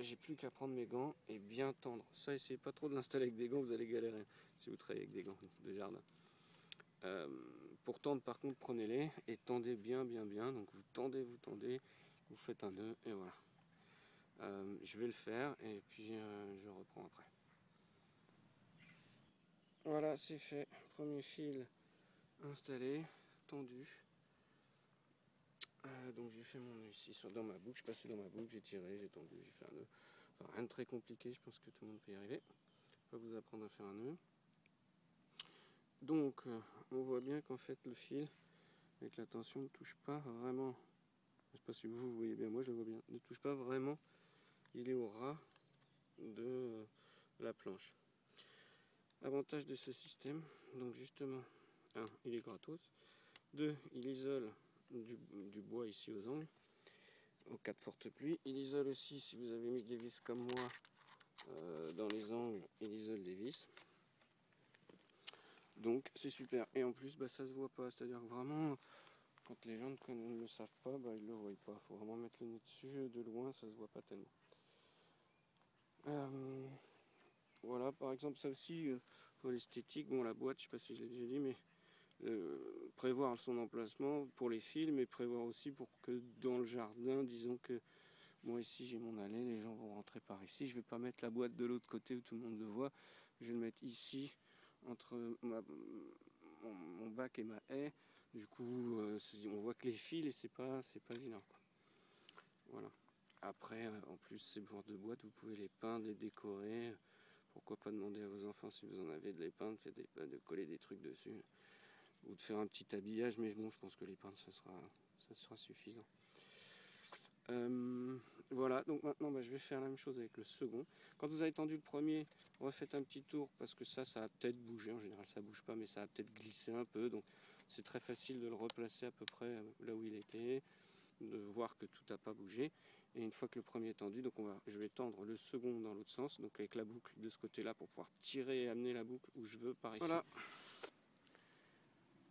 j'ai plus qu'à prendre mes gants et bien tendre. Ça, essayez pas trop de l'installer avec des gants, vous allez galérer si vous travaillez avec des gants de jardin. Pour tendre, par contre, prenez-les et tendez bien. Donc vous tendez, vous faites un nœud et voilà. Je vais le faire et puis je reprends après. Voilà, c'est fait. Premier fil installé, tendu. Donc j'ai fait mon nœud ici dans ma boucle, je passais dans ma boucle, j'ai tiré, j'ai tendu, j'ai fait un nœud. Enfin, rien de très compliqué, je pense que tout le monde peut y arriver. Je vais vous apprendre à faire un nœud. Donc on voit bien qu'en fait le fil avec la tension ne touche pas vraiment. Je ne sais pas si vous voyez bien, moi je le vois bien. Ne touche pas vraiment, il est au ras de la planche. Avantage de ce système, donc justement, 1, il est gratos. 2, il isole du bois ici aux angles, aux cas de forte pluie. Il isole aussi, si vous avez mis des vis comme moi, dans les angles, il isole des vis. Donc c'est super. Et en plus, ça se voit pas. C'est-à-dire que vraiment, quand les gens ne le savent pas, ils le voient pas. Il faut vraiment mettre le nez dessus. De loin, ça se voit pas tellement. Voilà, par exemple, ça aussi, pour l'esthétique, bon, la boîte, je sais pas si je l'ai déjà dit, mais prévoir son emplacement pour les fils, mais prévoir aussi pour que dans le jardin, disons que moi ici j'ai mon allée, les gens vont rentrer par ici, je vais pas mettre la boîte de l'autre côté où tout le monde le voit, je vais le mettre ici entre mon bac et ma haie. Du coup on voit que les fils et c'est pas évident, quoi. Voilà. Après en plus ces genres de boîtes vous pouvez les peindre, les décorer. Pourquoi pas demander à vos enfants, si vous en avez, de les peindre, de coller des trucs dessus ou de faire un petit habillage, mais bon, je pense que les peindre ça sera suffisant. Voilà, donc maintenant je vais faire la même chose avec le second. Quand vous avez tendu le premier, refaites un petit tour parce que ça a peut-être bougé. En général ça bouge pas, mais ça a peut-être glissé un peu, donc c'est très facile de le replacer à peu près là où il était, de voir que tout n'a pas bougé. Et une fois que le premier est tendu, donc je vais tendre le second dans l'autre sens, donc avec la boucle de ce côté là pour pouvoir tirer et amener la boucle où je veux par ici. Voilà.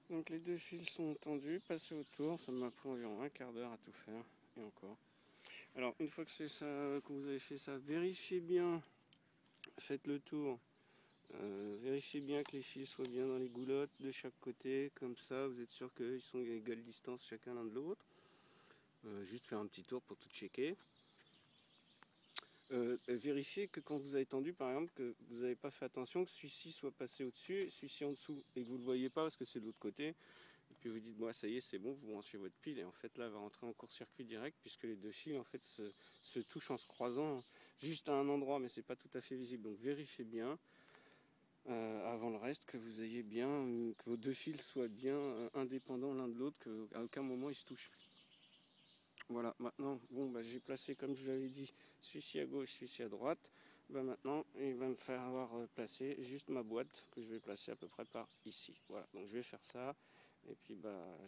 Donc les deux fils sont tendus, passés autour, ça m'a pris environ un quart d'heure à tout faire, et encore. Alors une fois que c'est ça, que vous avez fait ça, vérifiez bien, faites le tour, vérifiez bien que les fils soient bien dans les goulottes de chaque côté, comme ça vous êtes sûr qu'ils sont à égale distance chacun l'un de l'autre. Juste faire un petit tour pour tout checker. Vérifiez que quand vous avez tendu, par exemple, que vous n'avez pas fait attention que celui-ci soit passé au-dessus, celui-ci en dessous, et que vous ne le voyez pas parce que c'est de l'autre côté. Et puis vous dites, moi ça y est, c'est bon, vous branchez votre pile, et en fait là, elle va rentrer en court-circuit direct, puisque les deux fils en fait se touchent en se croisant juste à un endroit, mais c'est pas tout à fait visible. Donc vérifiez bien, avant le reste, que vous ayez bien, que vos deux fils soient bien indépendants l'un de l'autre, qu'à aucun moment ils se touchent. Voilà, maintenant, j'ai placé, comme je vous l'avais dit, celui-ci à gauche, celui-ci à droite. Maintenant, il va me falloir placer juste ma boîte, que je vais placer à peu près par ici. Voilà, donc je vais faire ça, et puis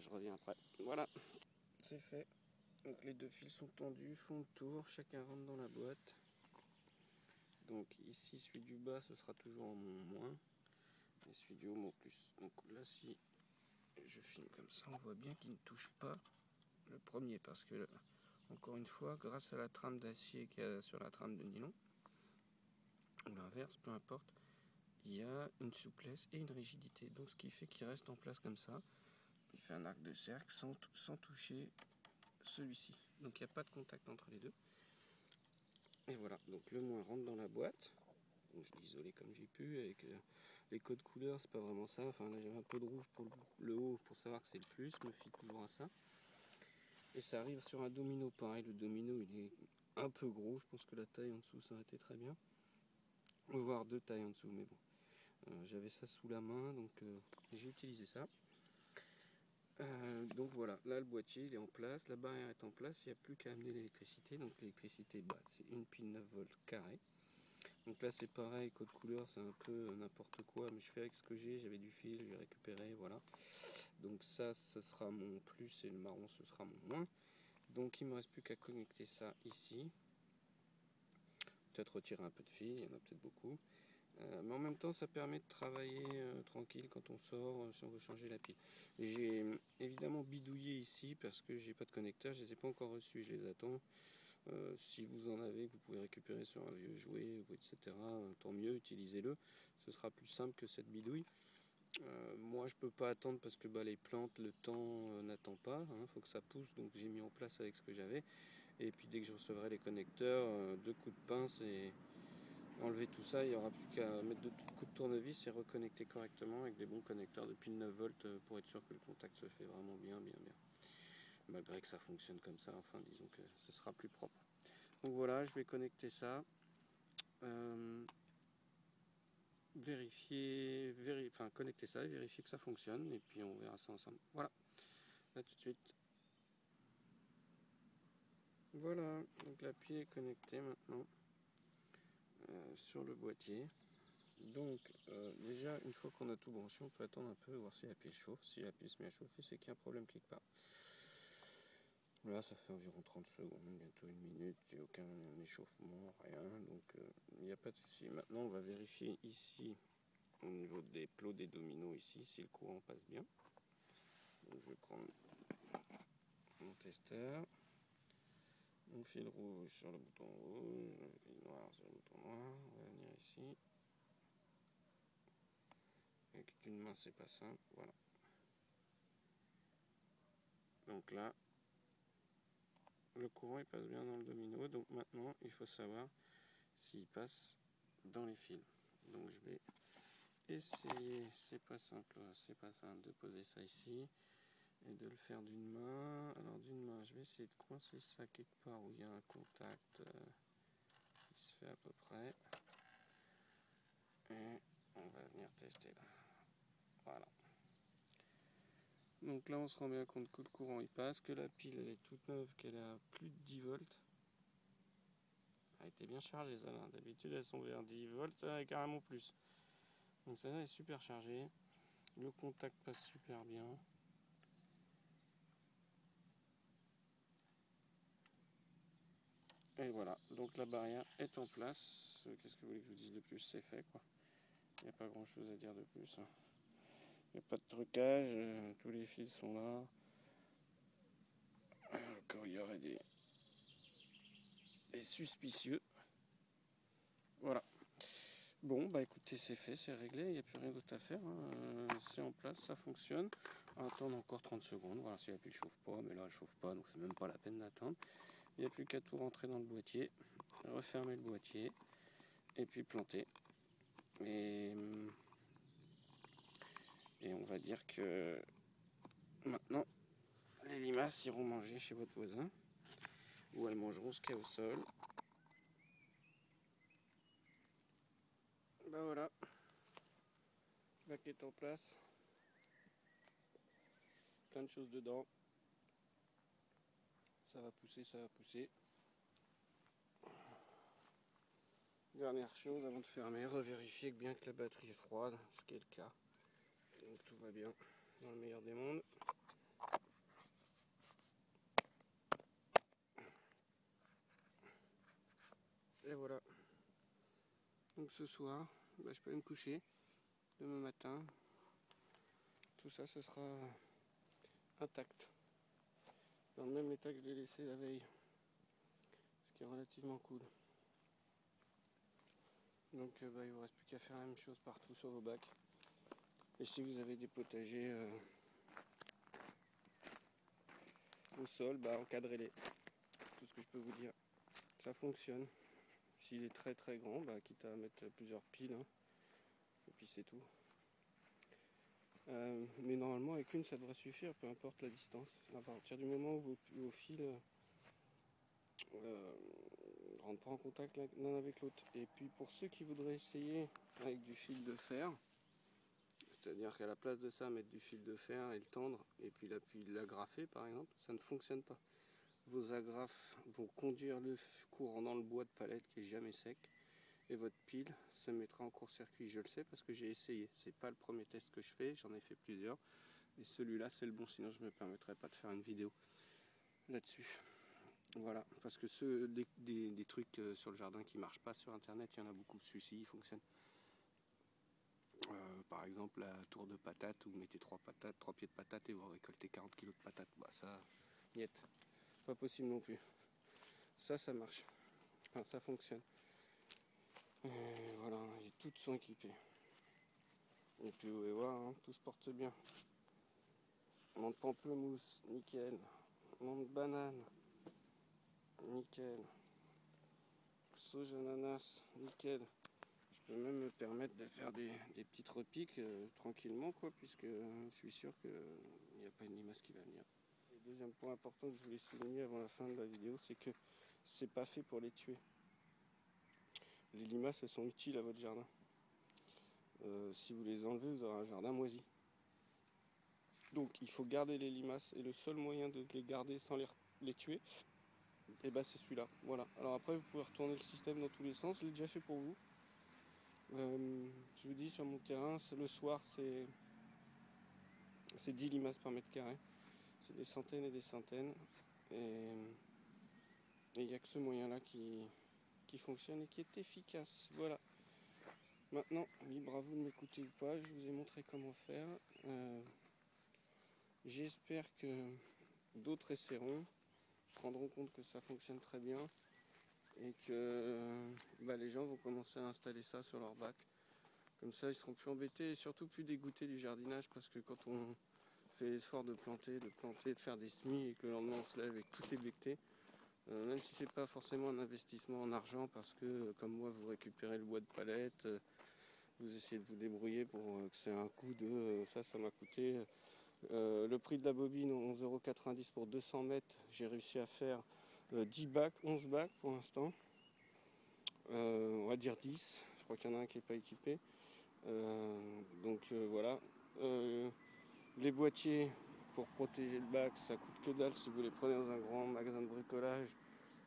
je reviens après. Voilà, c'est fait. Donc les deux fils sont tendus, font le tour, chacun rentre dans la boîte. Donc ici, celui du bas, ce sera toujours en moins, et celui du haut en plus. Donc là, si je filme comme ça, on voit bien qu'il ne touche pas le premier, parce que encore une fois, grâce à la trame d'acier qu'il y a sur la trame de nylon, ou l'inverse, peu importe, il y a une souplesse et une rigidité. Donc ce qui fait qu'il reste en place comme ça. Il fait un arc de cercle sans toucher celui-ci. Donc il n'y a pas de contact entre les deux. Et voilà, donc le moins rentre dans la boîte. Donc je l'ai isolé comme j'ai pu, avec les codes couleurs, c'est pas vraiment ça. Enfin là j'avais un peu de rouge pour le haut pour savoir que c'est le plus, je me fie toujours à ça. Et ça arrive sur un domino pareil, le domino il est un peu gros, je pense que la taille en dessous ça aurait été très bien. On va voir deux tailles en dessous, mais bon. J'avais ça sous la main, donc j'ai utilisé ça. Donc voilà, là le boîtier il est en place, la barrière est en place, il n'y a plus qu'à amener l'électricité. Donc l'électricité, c'est une pile 9 volts carré. Donc là c'est pareil, code couleur c'est un peu n'importe quoi, mais je fais avec ce que j'avais du fil, j'ai récupéré, voilà. Donc ça sera mon plus et le marron ce sera mon moins. Donc il ne me reste plus qu'à connecter ça ici. peut-être retirer un peu de fil, il y en a peut-être beaucoup. Mais en même temps, ça permet de travailler tranquille quand on sort, si on veut changer la pile. J'ai évidemment bidouillé ici parce que j'ai pas de connecteur, je les ai pas encore reçus, je les attends. Si vous en avez, que vous pouvez récupérer sur un vieux jouet, etc., tant mieux, utilisez-le. Ce sera plus simple que cette bidouille. Moi, je peux pas attendre parce que les plantes, le temps n'attend pas. Faut que ça pousse, donc j'ai mis en place avec ce que j'avais. Et puis dès que je recevrai les connecteurs, 2 coups de pince et enlever tout ça. Il n'y aura plus qu'à mettre 2 coups de tournevis et reconnecter correctement avec des bons connecteurs de pile 9 volts pour être sûr que le contact se fait vraiment bien. Malgré que ça fonctionne comme ça, enfin disons que ce sera plus propre. Donc voilà, je vais connecter ça. Connecter ça et vérifier que ça fonctionne. Et puis on verra ça ensemble. Voilà, à tout de suite. Voilà, donc la pile est connectée maintenant sur le boîtier. Donc déjà, une fois qu'on a tout branché, on peut attendre un peu, voir si la pile chauffe. Si la pile se met à chauffer, c'est qu'il y a un problème quelque part. Là, ça fait environ 30 secondes, bientôt 1 minute, il n'y a aucun échauffement, rien, donc il n'y a pas de souci. Maintenant, on va vérifier ici, au niveau des plots des dominos ici, si le courant passe bien. Donc, je vais prendre mon testeur, mon fil rouge sur le bouton rouge, le fil noir sur le bouton noir. On va venir ici. Avec une main, c'est pas simple, voilà. Donc là, le courant il passe bien dans le domino, donc maintenant il faut savoir s'il passe dans les fils. Donc je vais essayer, c'est pas simple de poser ça ici et de le faire d'une main. Alors d'une main, je vais essayer de coincer ça quelque part où il y a un contact qui se fait à peu près. Et on va venir tester là. Voilà. Donc là on se rend bien compte que le courant il passe, que la pile elle est toute neuve, qu'elle a plus de 10 volts. Elle était bien chargée ça là. D'habitude elles sont vers 10 volts, ça est carrément plus. Donc celle-là est super chargée. Le contact passe super bien. Et voilà, donc la barrière est en place. Qu'est-ce que vous voulez que je vous dise de plus? C'est fait quoi. Il n'y a pas grand chose à dire de plus. Il n'y a pas de trucage, tous les fils sont là. Encore il y aurait des suspicieux. Voilà. Bon, bah écoutez, c'est fait, c'est réglé, il n'y a plus rien d'autre à faire. C'est en place, ça fonctionne. On va attendre encore 30 secondes, voilà si la pile chauffe pas, mais là elle chauffe pas, donc c'est même pas la peine d'attendre. Il n'y a plus qu'à tout rentrer dans le boîtier, refermer le boîtier, et puis planter. Et on va dire que maintenant, les limaces iront manger chez votre voisin, ou elles mangeront ce qu'il y a au sol. Ben voilà, le bac est en place, plein de choses dedans. Ça va pousser, ça va pousser. Dernière chose avant de fermer, revérifier bien que la batterie est froide, ce qui est le cas. Donc tout va bien dans le meilleur des mondes. Et voilà. Donc ce soir, je peux aller me coucher. Demain matin, tout ça, ce sera intact. Dans le même état que je l'ai laissé la veille. Ce qui est relativement cool. Donc il ne vous reste plus qu'à faire la même chose partout sur vos bacs. Et si vous avez des potagers au sol, encadrez-les. Tout ce que je peux vous dire. Ça fonctionne. S'il est très très grand, quitte à mettre plusieurs piles. Et puis c'est tout. Mais normalement avec une ça devrait suffire, peu importe la distance. À partir du moment où vos fils ne rentrent pas en contact l'un avec l'autre. Et puis pour ceux qui voudraient essayer avec du fil de fer, c'est-à-dire qu'à la place de ça mettre du fil de fer et le tendre et puis l'agrafer par exemple, ça ne fonctionne pas. Vos agrafes vont conduire le courant dans le bois de palette qui est jamais sec. Et votre pile se mettra en court-circuit. Je le sais parce que j'ai essayé. C'est pas le premier test que je fais, j'en ai fait plusieurs. Et celui-là, c'est le bon, sinon je ne me permettrai pas de faire une vidéo là-dessus. Voilà, parce que des trucs sur le jardin qui marchent pas sur internet, il y en a beaucoup. Celui-ci il fonctionne. Par exemple la tour de patates où vous mettez 3 pieds de patates et vous récoltez 40 kg de patates. Bah ça, niet, pas possible non plus. Ça marche. Enfin, ça fonctionne. Voilà, et toutes sont équipées. Et puis vous pouvez voir, hein, tout se porte bien. Menthe pamplemousse, nickel. Menthe banane, nickel. Sauge ananas, nickel. Je peux même me permettre de faire des petites repiques tranquillement, quoi, puisque je suis sûr qu'il n'y a pas une limace qui va venir. Le deuxième point important que je voulais souligner avant la fin de la vidéo, c'est que c'est pas fait pour les tuer. Les limaces, elles sont utiles à votre jardin. Si vous les enlevez, vous aurez un jardin moisi. Donc il faut garder les limaces, et le seul moyen de les garder sans les tuer, et ben c'est celui-là. Voilà. Alors après, vous pouvez retourner le système dans tous les sens. Je l'ai déjà fait pour vous. Je vous dis, sur mon terrain, le soir, c'est 10 limaces par mètre carré. C'est des centaines et des centaines. Et il n'y a que ce moyen-là qui fonctionne et qui est efficace. Voilà. Maintenant, libre à vous de m'écouter ou pas. Je vous ai montré comment faire. J'espère que d'autres essaieront, se rendront compte que ça fonctionne très bien et que les gens vont commencer à installer ça sur leur bac. Comme ça, ils seront plus embêtés et surtout plus dégoûtés du jardinage, parce que quand on fait l'effort de planter, de faire des semis et que le lendemain on se lève et que tout est becté, même si c'est pas forcément un investissement en argent, parce que comme moi vous récupérez le bois de palette, vous essayez de vous débrouiller pour que c'est un coût de ça m'a coûté le prix de la bobine 11,90 € pour 200 mètres. J'ai réussi à faire 10 bacs, 11 bacs pour l'instant, on va dire 10, je crois qu'il y en a un qui n'est pas équipé. Voilà. Les boîtiers pour protéger le bac, ça coûte que dalle si vous les prenez dans un grand magasin de bricolage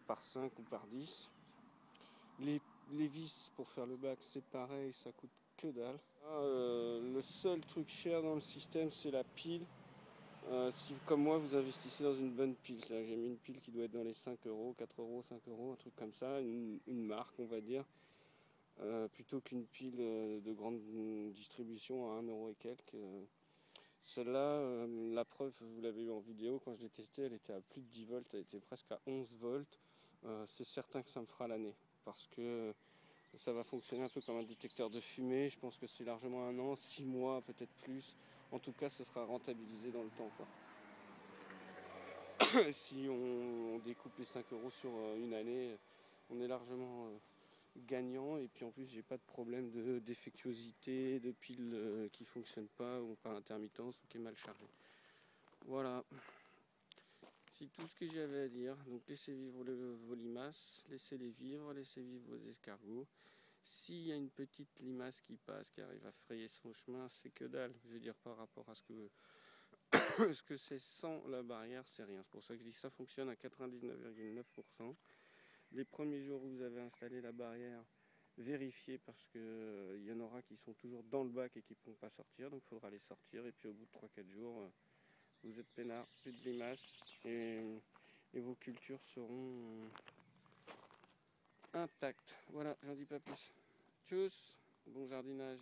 par 5 ou par 10. Les vis pour faire le bac, c'est pareil, ça coûte que dalle. Le seul truc cher dans le système, c'est la pile. Si comme moi vous investissez dans une bonne pile, j'ai mis une pile qui doit être dans les 5 €, 4 €, 5 €, un truc comme ça, une marque on va dire. Plutôt qu'une pile de grande distribution à 1 € et quelques. Celle-là, la preuve, vous l'avez eu en vidéo, quand je l'ai testée, elle était à plus de 10 volts, elle était presque à 11 volts. C'est certain que ça me fera l'année, parce que ça va fonctionner un peu comme un détecteur de fumée. Je pense que c'est largement 1 an, 6 mois, peut-être plus. En tout cas, ce sera rentabilisé dans le temps, quoi. Si on découpe les 5 € sur une année, on est largement gagnant, et puis en plus j'ai pas de problème de défectuosité, de pile qui fonctionne pas ou par intermittence ou qui est mal chargée. Voilà, c'est tout ce que j'avais à dire. Donc laissez vivre vos limaces, laissez-les vivre, laissez vivre vos escargots. S'il y a une petite limace qui passe, qui arrive à frayer son chemin, c'est que dalle. Je veux dire, par rapport à ce que c'est sans la barrière, c'est rien. C'est pour ça que je dis que ça fonctionne à 99,9%. Les premiers jours où vous avez installé la barrière, vérifiez, parce que y en aura qui sont toujours dans le bac et qui ne pourront pas sortir, donc il faudra les sortir. Et puis au bout de 3-4 jours, vous êtes peinard, plus de limaces, et vos cultures seront intactes. Voilà, j'en dis pas plus. Tchuss, bon jardinage.